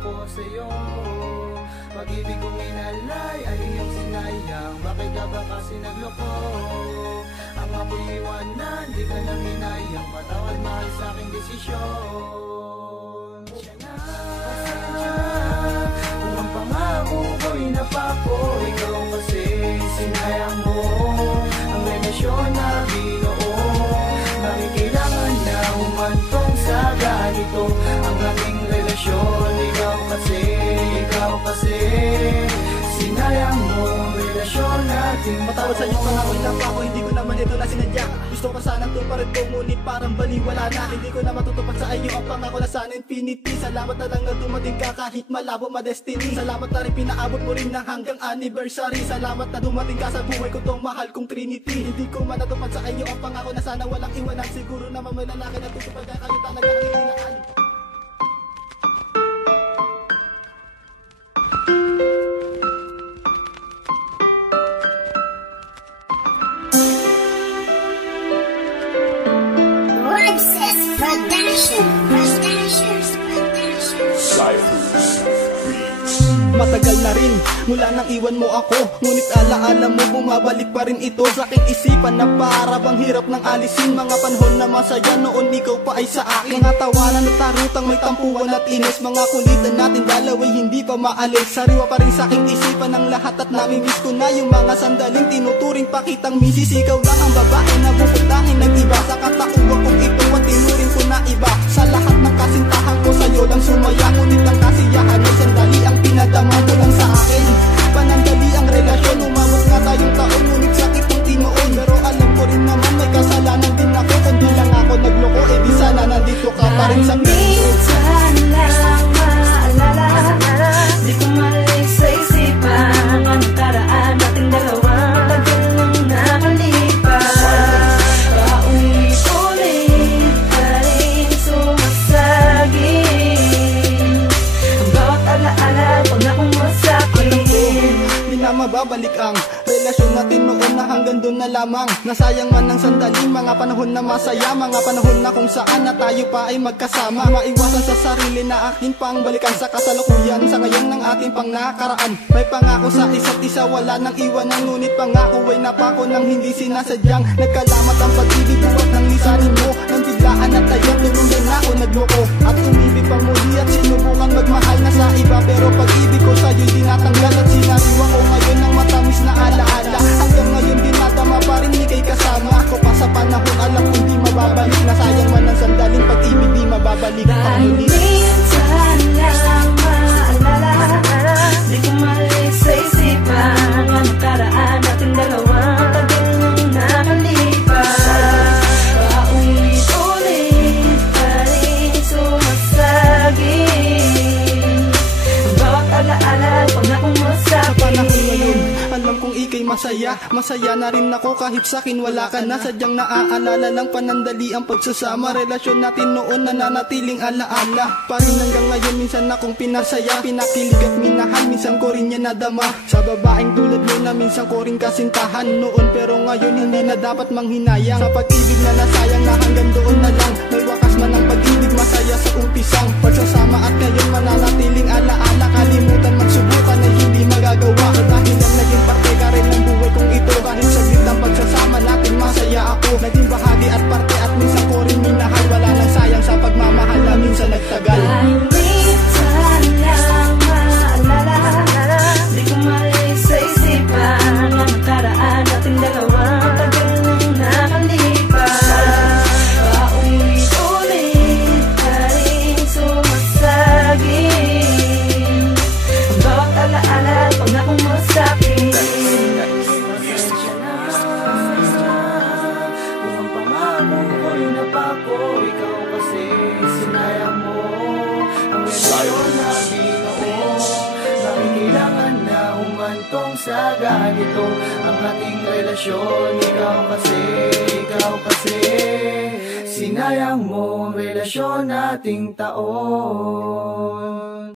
ko sa'yo. Pag-ibig kong inalay ay iyong sinayang. Bakit ka ba kasi nagloko? Ang ako'y iwanan, di ka nang hinayang. Patawad mahal sa aking desisyon. Pasensya na kung ang pangako ko'y napako. Ikaw kasi sinayang mo ang relasyon na binuo. Bakit kailangan na humantong sa ganito ang ating relasyon? Ikaw kasi sinayang mo ang relasyon natin. Matawad sa iyong pangako, ilang pa ako, hindi ko naman ito na sinadya. Gusto ko sanang tuparin ko, ngunit parang baliwala na. Hindi ko na matutupad sa iyo ang pangako na sana infinity. Salamat na lang na dumating ka kahit malabo ma-destiny. Salamat na rin pinaabot mo rin ng hanggang anniversary. Salamat na dumating ka sa buhay ko, tong mahal kong Trinity. Hindi ko man natupad sa iyo ang pangako na sana walang iwanan. Siguro naman may lalaki na tutupad ka, kayo talaga ang hinihinaan. Matagal na rin mula nang iwan mo ako, ngunit alaala mo bumabalik pa rin ito sa aking isipan na para bang hirap nang alisin. Mga panahon na masaya noon ikaw pa ay sa akin. Mga tawanan at tarutang may tampuan at inis. Mga kulitan natin dalaway hindi pa maalis. Sariwa pa rin sa aking isipan ang lahat at namimiss ko na yung mga sandaling tinuturing pakitang misis. Ikaw lang ang babae na bubutahin ng iba. Sa katauhan kong ito at tinuring ko na iba. Sa lahat ng kasintahan ko sa'yo lang sumaya. Ngunit ang kasiyahan ay sandali ang pinadama mo lang sa akin. Panandali ang relasyon, umabot nga tayong taon, ngunit sakit ang tinuon. Pero alam ko rin naman may kasalanan din ako. Kung di lang ako nagloko, eh di sana nandito ka pa rin sa minsan lang maalala, di ko malik sa isipan ang nakaraan nating dalawa. Tagal nang nakalipas, paulit-ulit pa rin sumasagin ang bawat alaala pag akong masakit. Di na mababalik ang relasyon natin noon na hanggang doon na lamang. Nasayang man ng sandaling mga panahon na masaya. Mga panahon na kung saan na tayo pa ay magkasama. Maiwasan sa sarili na akin pang balikan sa kasalukuyan. Sa ngayon ng ating pang nakaraan, may pangako sa isa't isa, wala nang iwanan. Ngunit pangako ay napako nang hindi sinasadyang. Nagkalamat ang pag-ibig buwat ng lisanin mo. Nang biglaan at tayo tuluyan na ako nagloko. At umibig pang muli at sinubukan magmahal na sa iba. Pero pag-ibig ko sa'yo'y tinatanggal at sinariwa ko ngayon ng matamis na alaala. Hanggang ngayon dinadama pa rin ika'y kasama ako pa sa panahon, alam kong di mababalik. Nasayang man ang sandaling pag-ibig di mababalik. Dahil minsan lang maalala, di ko malik sa isipan ang nakaraan nating dalawa. Tagal nang nakalipas, paulit-ulit pa rin sumasagin ang bawat alaala pag akong masakit. Sa panahon ngayon, alam kong ika'y masaya. Masaya na rin ako kahit sa'kin wala ka na. Sadyang naaalala lang panandali ang pagsasama. Relasyon natin noon nananatiling alaala pa rin hanggang ngayon. Minsan akong pinasaya, pinakilig at minahal. Minsan ko rin yan nadama sa babaeng tulad mo na minsan ko rin kasintahan noon. Pero ngayon hindi na dapat manghinayang sa pag-ibig na nasayang na hanggang doon na lang. May wakas man ang pag-ibig, masaya sa umpisang pagsasama. At ngayon mananatiling alaala. Kalimutan magsubukan ay hindi magagawa. Dahil lang naging parte ka rin ng buhay kong ito. Kahit saglit ang pagsasama natin masaya ako. Naging bahagi at parte at minsan ko rin minahal. Wala nang sayang sa pagmamahal na minsan nagtagal. Dahil minsan lang maalala, di ko malik sa isipan ang nakaraan nating dalawa. Tagal nang nakalipas, paulit-ulit pa rin sumasagin ang bawat alaala pag akong masakit. Pasensya na kung ang pangako ko'y napako. Ikaw kasi sinayang mo ang relasyon na binuo. Bakit kailangan na humantong sa ganito ang ating relasyon? Ikaw kasi sinayang mo ang relasyon nating taon.